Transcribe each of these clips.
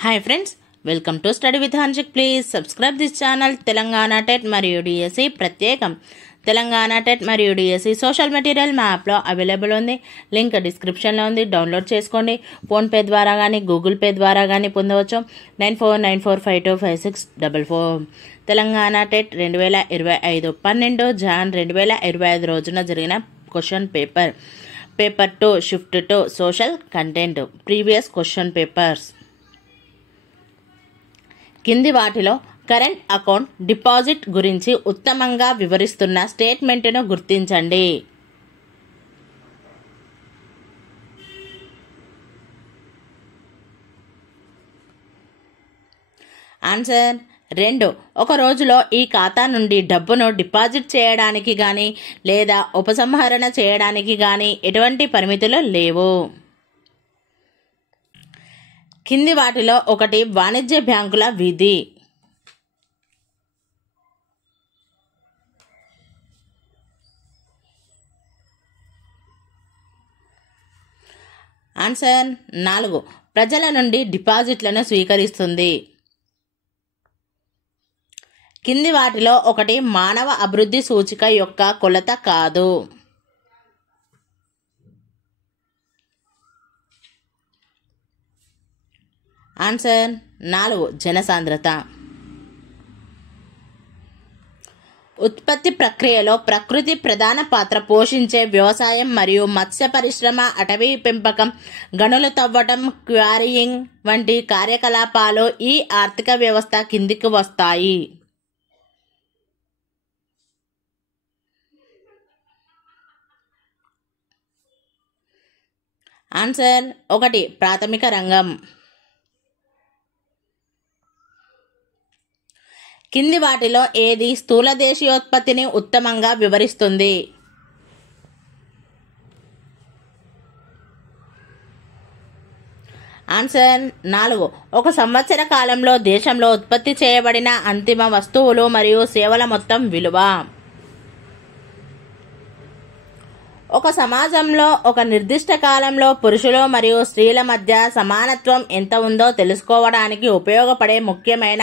Hi friends, welcome to study with Hanshik. Please subscribe this channel. Telangana TET మరియు DSC ప్రత్యేకం. Telangana TET మరియు DSC social material మా యాప్లో available ఉంది. లింక్ డిస్క్రిప్షన్లో ఉంది, డౌన్లోడ్ చేసుకోండి. ఫోన్పే ద్వారా కానీ గూగుల్ పే ద్వారా కానీ పొందవచ్చు. 9494525644. తెలంగాణ టెట్ 2025 12 జాన్ 2025 రోజున జరిగిన question paper 2 shift 2 social content. Previous question papers. కింది వాటిలో కరెంట్ అకౌంట్ డిపాజిట్ గురించి ఉత్తమంగా వివరిస్తున్న స్టేట్మెంట్ను గుర్తించండి. ఆన్సర్ 2. ఒక రోజులో ఈ ఖాతా నుండి డబ్బును డిపాజిట్ చేయడానికి కానీ లేదా ఉపసంహరణ చేయడానికి కానీ ఎటువంటి పరిమితులు లేవు. కింది వాటిలో ఒకటి వాణిజ్య బ్యాంకుల విధి. ఆన్సర్ 4. ప్రజల నుండి డిపాజిట్లను స్వీకరిస్తుంది. కింది వాటిలో ఒకటి మానవ అభివృద్ధి సూచిక యొక్క కొలత కాదు. ఆన్సర్ 4. జనసాంద్రత. ఉత్పత్తి ప్రక్రియలో ప్రకృతి ప్రధాన పాత్ర పోషించే వ్యవసాయం మరియు మత్స్య పరిశ్రమ, అటవీ పెంపకం, గనులు తవ్వటం, క్వారీయింగ్ వంటి కార్యకలాపాలు ఈ ఆర్థిక వ్యవస్థ కిందికి వస్తాయి. ఆన్సర్ 1. ప్రాథమిక రంగం. కింది వాటిలో ఏది స్థూల దేశీయోత్పత్తిని ఉత్తమంగా వివరిస్తుంది? ఆన్సర్ 4. ఒక సంవత్సర కాలంలో దేశంలో ఉత్పత్తి చేయబడిన అంతిమ వస్తువులు మరియు సేవల మొత్తం విలువ. ఒక సమాజంలో ఒక నిర్దిష్ట కాలంలో పురుషులు మరియు స్త్రీల మధ్య సమానత్వం ఎంత ఉందో తెలుసుకోవడానికి ఉపయోగపడే ముఖ్యమైన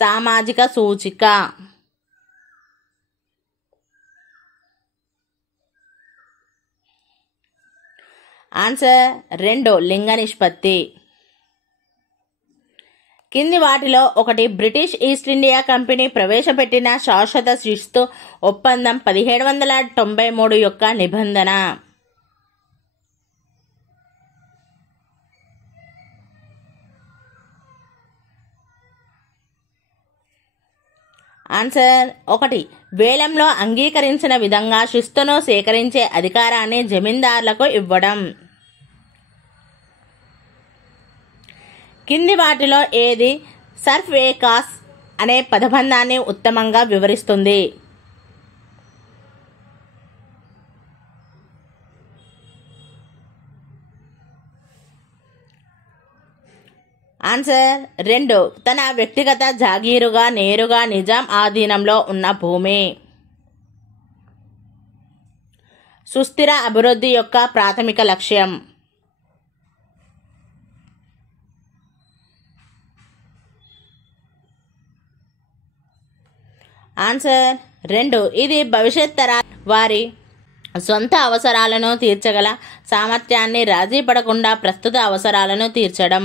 సామాజిక సూచిక. ఆన్సర్ 2. లింగ నిష్పత్తి. కింది వాటిలో ఒకటి బ్రిటిష్ ఈస్ట్ ఇండియా కంపెనీ ప్రవేశపెట్టిన శాశ్వత శిస్తు ఒప్పందం 1793 యొక్క నిబంధన. ఆన్సర్ 1. వేలంలో అంగీకరించిన విధంగా శిస్తును సేకరించే అధికారాన్ని జమీందారులకు ఇవ్వడం. కింది వాటిలో ఏది సర్ఫ్ ఏ కాస్ అనే పదబంధాన్ని ఉత్తమంగా వివరిస్తుంది? ఆన్సర్ 2. తన వ్యక్తిగత జాగీరుగా నేరుగా నిజాం ఆధీనంలో ఉన్న భూమి. సుస్థిర అభివృద్ధి యొక్క ప్రాథమిక లక్ష్యం. ఆన్సర్ 2. ఇది భవిష్యత్ తరాల వారి సొంత అవసరాలను తీర్చగల సామర్థ్యాన్ని రాజీ పడకుండా ప్రస్తుత అవసరాలను తీర్చడం.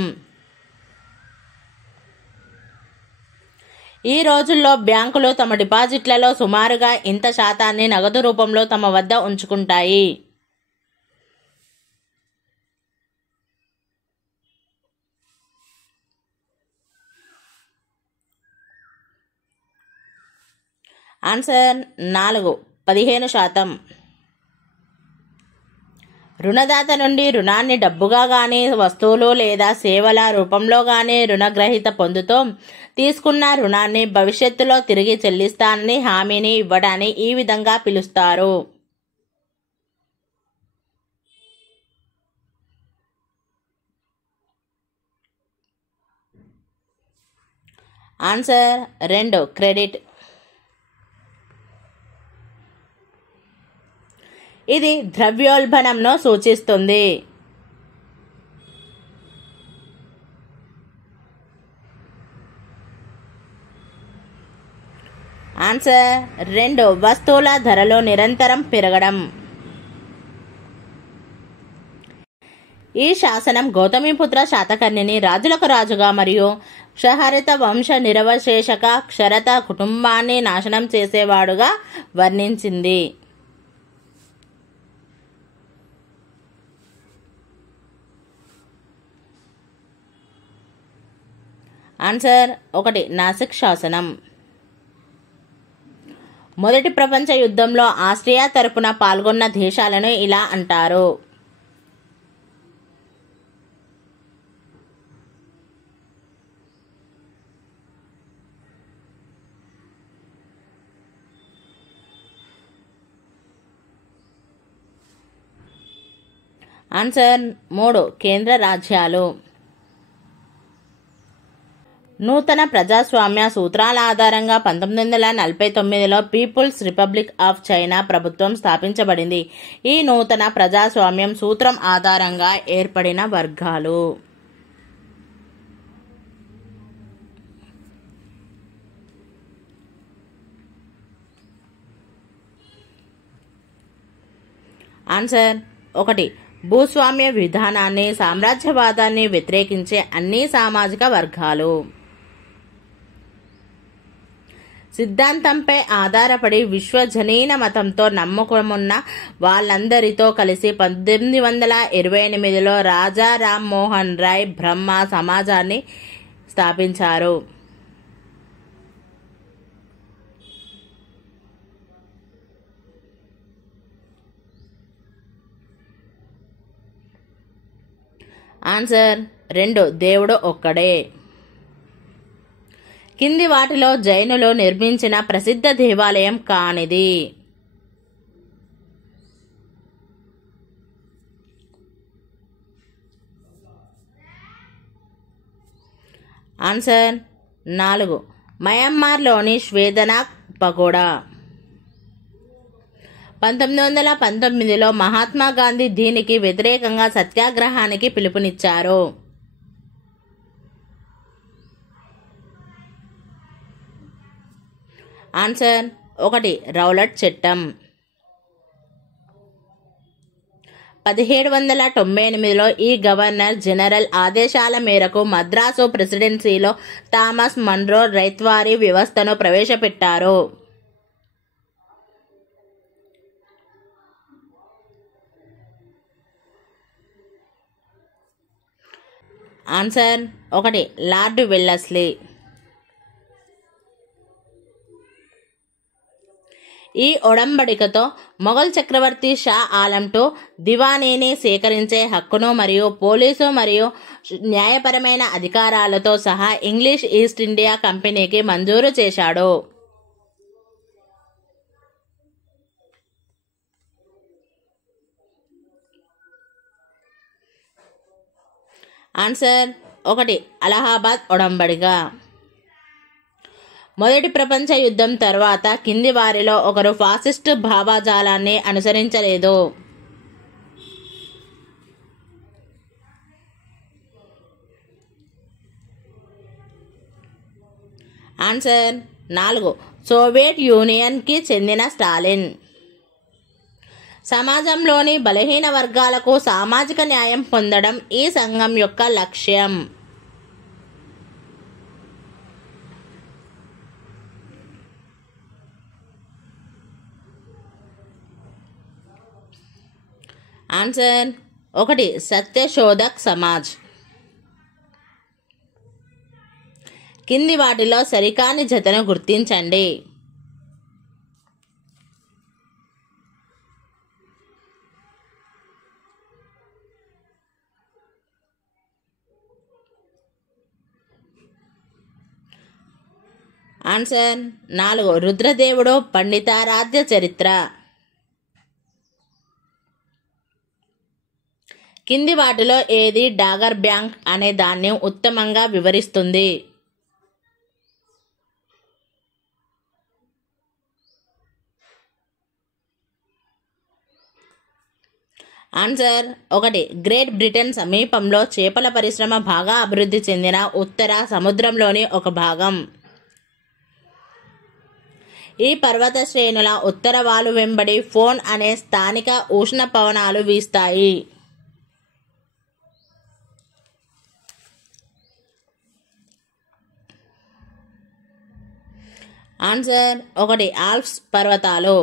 ఈ రోజుల్లో బ్యాంకులు తమ డిపాజిట్లలో సుమారుగా ఇంత శాతాన్ని నగదు రూపంలో తమ వద్ద ఉంచుకుంటాయి. ఆన్సర్ 4. 15%. రుణదాత నుండి రుణాన్ని డబ్బుగా కానీ వస్తువులు లేదా సేవల రూపంలో కానీ రుణగ్రహీత పొందుతూ తీసుకున్న రుణాన్ని భవిష్యత్తులో తిరిగి చెల్లిస్తానని హామీని ఇవ్వడాన్ని ఈ విధంగా పిలుస్తారు. ఆన్సర్ 2. క్రెడిట్. ఇది ద్రవ్యోల్బణంను సూచిస్తుంది. ఆన్సర్ 2 వస్తువుల ధరలు నిరంతరం పెరగడం. ఈ శాసనం గౌతమిపుత్ర శాతకర్ణిని రాజులకు రాజుగా మరియు క్షహరిత వంశ నిరవశేషక క్షరత కుటుంబాన్ని నాశనం చేసేవాడుగా వర్ణించింది. ఆన్సర్ 1 నాసిక్ శాసనం. మొదటి ప్రపంచ యుద్ధంలో ఆస్ట్రియా తరపున పాల్గొన్న దేశాలను ఇలా అంటారు. ఆన్సర్ 3 కేంద్ర రాజ్యాలు. నూతన ప్రజాస్వామ్య సూత్రాల ఆధారంగా 1949లో పీపుల్స్ రిపబ్లిక్ ఆఫ్ చైనా ప్రభుత్వం స్థాపించబడింది. ఈ నూతన ప్రజాస్వామ్యం సూత్రం ఆధారంగా ఏర్పడిన వర్గాలు. ఆన్సర్ 1 భూస్వామ్య విధానాన్ని సామ్రాజ్యవాదాన్ని వ్యతిరేకించే అన్ని సామాజిక వర్గాలు. సిద్ధాంతంపై ఆధారపడి విశ్వజనీన మతంతో నమ్మకమున్న వాళ్ళందరితో కలిసి 1828లో రాజా రామ్మోహన్ రాయ్ బ్రహ్మ సమాజాన్ని స్థాపించారు. ఆన్సర్ 2 దేవుడు ఒక్కడే. కింది వాటిలో జైనులు నిర్మించిన ప్రసిద్ధ దేవాలయం కానిది. ఆన్సర్ 4 మయన్మార్లోని శ్వేతనాగ్ పగోడా. 1919లో మహాత్మా గాంధీ దీనికి వ్యతిరేకంగా సత్యాగ్రహానికి పిలుపునిచ్చారు. ఆన్సర్ 1 రౌలట్ చట్టం. 1798లో ఈ గవర్నర్ జనరల్ ఆదేశాల మేరకు మద్రాసు ప్రెసిడెన్సీలో థామస్ మన్రో రైత్వారీ వ్యవస్థను ప్రవేశపెట్టారు. Answer 1 lord Wellesley. ఈ ఒడంబడికతో మొఘల్ చక్రవర్తి షా ఆలం II దివానీని సేకరించే హక్కును మరియు పోలీసు మరియు న్యాయపరమైన అధికారాలతో సహా ఇంగ్లీష్ ఈస్ట్ ఇండియా కంపెనీకి మంజూరు చేశాడు. ఆన్సర్ 1 అలహాబాద్ ఒడంబడిక. మొదటి ప్రపంచ యుద్ధం తర్వాత కింది వారిలో ఒకరు ఫాసిస్టు భావజాలాన్ని అనుసరించలేదు. ఆన్సర్ 4 సోవియట్ యూనియన్కి చెందిన స్టాలిన్. సమాజంలోని బలహీన వర్గాలకు సామాజిక న్యాయం పొందడం ఈ సంఘం యొక్క లక్ష్యం. ఆన్సర్ 1 సత్యశోధక్ సమాజ్. కింది వాటిలో సరికాని జతను గుర్తించండి. ఆన్సర్ 4 రుద్రదేవుడు పండితారాధ్య చరిత్ర. కింది వాటిలో ఏది డాగర్ బ్యాంక్ అనే దాన్ని ఉత్తమంగా వివరిస్తుంది? ఆన్సర్ 1 గ్రేట్ బ్రిటన్ సమీపంలో చేపల పరిశ్రమ బాగా అభివృద్ధి చెందిన ఉత్తర సముద్రంలోని ఒక భాగం. ఈ పర్వత శ్రేణుల ఉత్తర వాలు వెంబడి ఫోన్ అనే స్థానిక ఉష్ణ పవనాలు వీస్తాయి. ఆన్సర్ 1 ఆల్ప్స్ పర్వతాలు.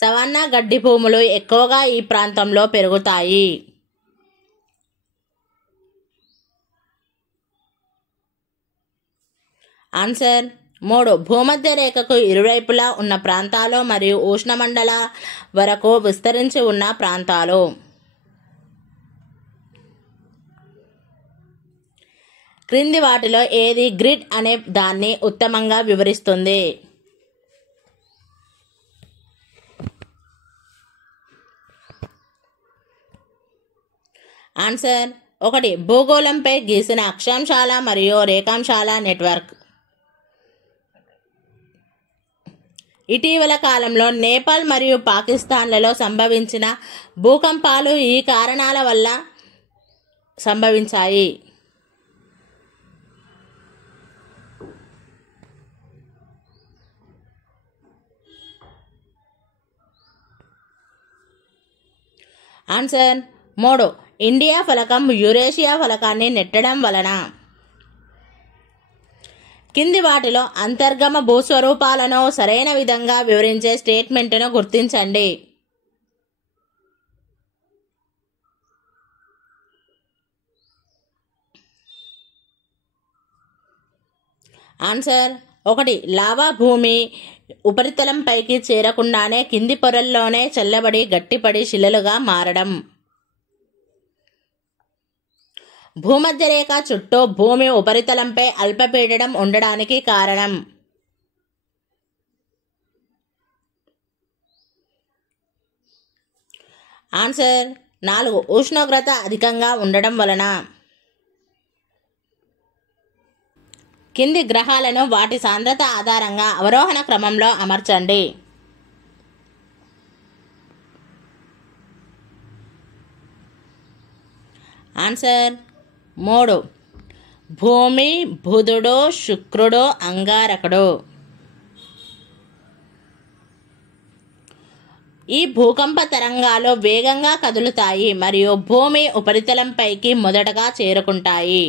సవన్నా గడ్డి భూములు ఎక్కువగా ఈ ప్రాంతంలో పెరుగుతాయి. ఆన్సర్ 3 భూమధ్య రేఖకు ఇరువైపులా ఉన్న ప్రాంతాలు మరియు ఉష్ణమండల వరకు విస్తరించి ఉన్న ప్రాంతాలు. క్రింది వాటిలో ఏది గ్రిడ్ అనే దాన్ని ఉత్తమంగా వివరిస్తుంది? ఆన్సర్ 1 భూగోళంపై గీసిన అక్షాంశాల మరియు రేఖాంశాల నెట్వర్క్. ఇటీవల కాలంలో నేపాల్ మరియు పాకిస్తాన్లలో సంభవించిన భూకంపాలు ఈ కారణాల వల్ల సంభవించాయి. ఆన్సర్ 3 ఇండియా ఫలకం యురేషియా ఫలకాన్ని నెట్టడం వలన. కింది వాటిలో అంతర్గమ భూస్వరూపాలను సరైన విధంగా వివరించే స్టేట్మెంట్ను గుర్తించండి. ఆన్సర్ 1 లావా భూమి ఉపరితలంపైకి చేరకుండానే కింది పొరల్లోనే చల్లబడి గట్టిపడి శిలలుగా మారడం. భూమధ్య రేఖ చుట్టూ భూమి ఉపరితలంపై అల్పపీడనం ఉండడానికి కారణం. ఆన్సర్ 4 ఉష్ణోగ్రత అధికంగా ఉండడం వలన. కింది గ్రహాలను వాటి సాంద్రత ఆధారంగా అవరోహణ క్రమంలో అమర్చండి. ఆన్సర్ 3 భూమి, బుధుడు, శుక్రుడు, అంగారకుడు. ఈ భూకంప తరంగాలు వేగంగా కదులుతాయి మరియు భూమి ఉపరితలంపైకి మొదటగా చేరుకుంటాయి.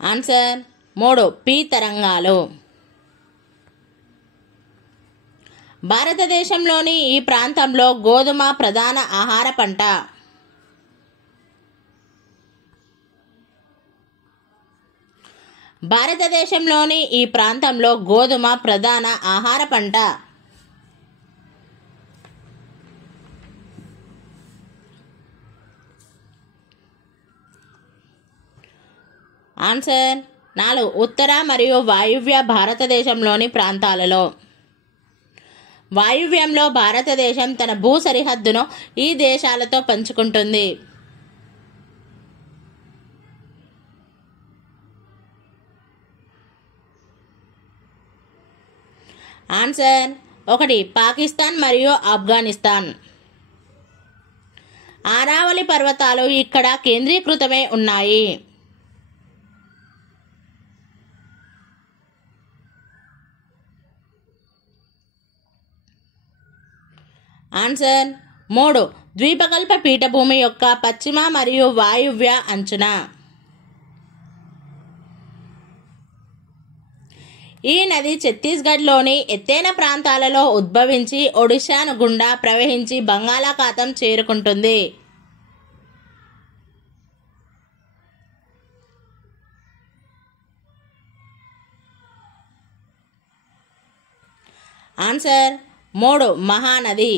ఆన్సర్ 3 పి తరంగాలు. భారతదేశంలోని ఈ ప్రాంతంలో గోధుమ ప్రధాన ఆహార పంట. భారతదేశంలోని ఈ ప్రాంతంలో గోధుమ ప్రధాన ఆహార పంట. ఆన్సర్ 4 ఉత్తర మరియు వాయువ్య భారతదేశంలోని ప్రాంతాలలో. వాయువ్యంలో భారతదేశం తన భూ సరిహద్దును ఈ దేశాలతో పంచుకుంటుంది. ఆన్సర్ 1 పాకిస్తాన్ మరియు ఆఫ్ఘనిస్తాన్. ఆరావళి పర్వతాలు ఇక్కడ కేంద్రీకృతమై ఉన్నాయి. ఆన్సర్ 3 ద్వీపకల్ప పీఠభూమి యొక్క పశ్చిమ మరియు వాయువ్య అంచున. ఈ నది ఛత్తీస్గఢ్లోని ఎత్తైన ప్రాంతాలలో ఉద్భవించి ఒడిషాను గుండా ప్రవహించి బంగాళాఖాతం చేరుకుంటుంది. ఆన్సర్ 3 మహానది.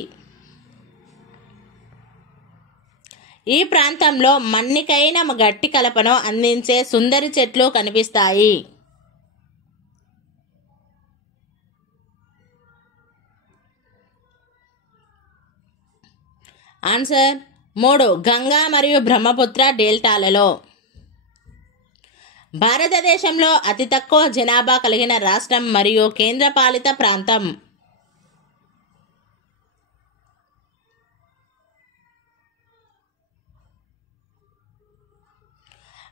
ఈ ప్రాంతంలో మన్నికైన గట్టి కలపను అందించే సుందరి చెట్లు కనిపిస్తాయి. ఆన్సర్ 3 గంగా మరియు బ్రహ్మపుత్ర డెల్టాలలో. భారతదేశంలో అతి తక్కువ జనాభా కలిగిన రాష్ట్రం మరియు కేంద్రపాలిత ప్రాంతం.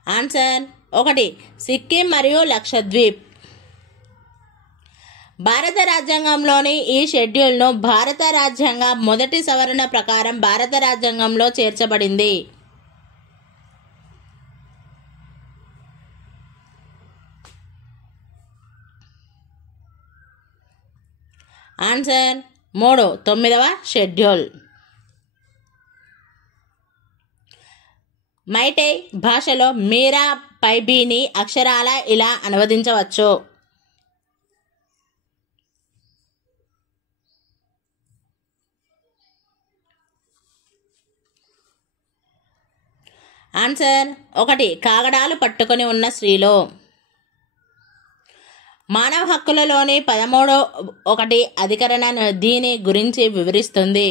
ఆన్సర్ 1 సిక్కిం మరియు లక్షద్వీప్. భారత రాజ్యాంగంలోని ఈ షెడ్యూల్ను భారత రాజ్యాంగ మొదటి సవరణ ప్రకారం భారత రాజ్యాంగంలో చేర్చబడింది. Answer 3 9వ schedule. మైటై భాషలో మీరా పైబీని అక్షరాల ఇలా అనువదించవచ్చు. ఆన్సర్ 1 కాగడాలు పట్టుకొని ఉన్న స్త్రీలు. మానవ హక్కులలోని 13(1) అధికరణ దీని గురించి వివరిస్తుంది.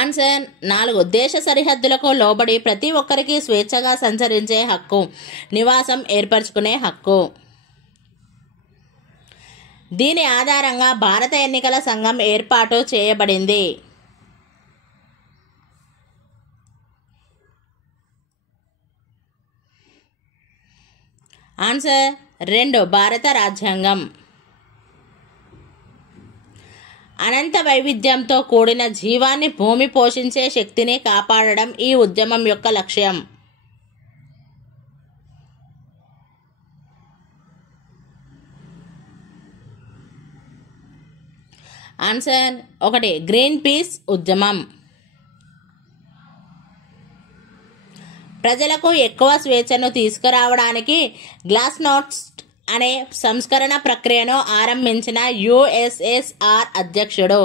ఆన్సర్ 4 దేశ సరిహద్దులకు లోబడి ప్రతి ఒక్కరికి స్వేచ్ఛగా సంచరించే హక్కు, నివాసం ఏర్పరచుకునే హక్కు. దీని ఆధారంగా భారత ఎన్నికల సంఘం ఏర్పాటు చేయబడింది. ఆన్సర్ 2 భారత రాజ్యాంగం. అనంత వైవిధ్యంతో కూడిన జీవాన్ని భూమి పోషించే శక్తిని కాపాడడం ఈ ఉద్యమం యొక్క లక్ష్యం. ఆన్సర్ 1 గ్రీన్ పీస్ ఉద్యమం. ప్రజలకు ఎక్కువ స్వేచ్ఛను తీసుకురావడానికి గ్లాస్నోస్ట్ అనే సంస్కరణ ప్రక్రియను ఆరంభించిన యుఎస్ఎస్ఆర్ అధ్యక్షుడు.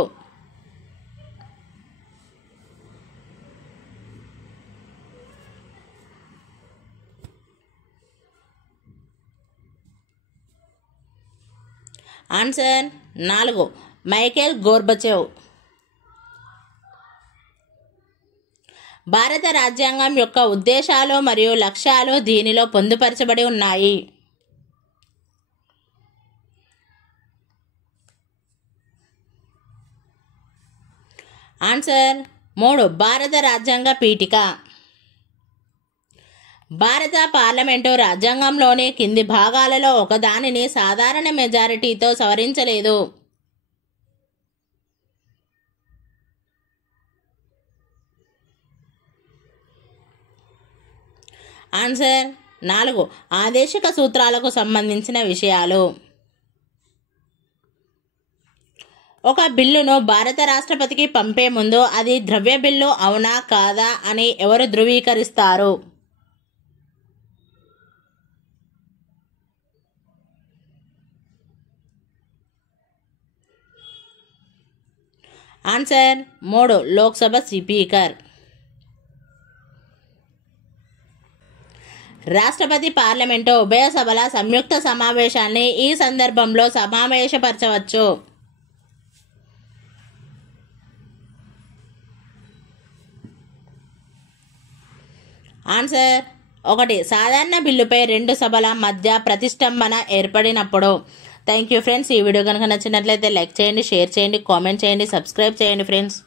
Answer 4 Michael Gorbachev. భారత రాజ్యాంగం యొక్క ఉద్దేశాలు మరియు లక్ష్యాలు దీనిలో పొందుపరచబడి ఉన్నాయి. ఆన్సర్ 3 భారత రాజ్యాంగ పీఠిక. భారత పార్లమెంటు రాజ్యాంగంలోని కింది భాగాలలో ఒకదానిని సాధారణ మెజారిటీతో సవరించలేదు. ఆన్సర్ 4 ఆదేశిక సూత్రాలకు సంబంధించిన విషయాలు. ఒక బిల్లును భారత రాష్ట్రపతికి పంపే ముందు అది ద్రవ్య బిల్లు అవునా కాదా అని ఎవరు ధృవీకరిస్తారు? Answer 3 Lok Sabha speaker. రాష్ట్రపతి పార్లమెంటు ఉభయ సభల సంయుక్త సమావేశాన్ని ఈ సందర్భంలో సమావేశపరచవచ్చు. ఆన్సర్ 1 సాధారణ బిల్లుపై 2 సభల మధ్య ప్రతిష్టంభన ఏర్పడినప్పుడు. Thank you friends. ఈ వీడియో కనుక నచ్చినట్లయితే లైక్ చేయండి, షేర్ చేయండి, కామెంట్ చేయండి, సబ్స్క్రైబ్ చేయండి ఫ్రెండ్స్.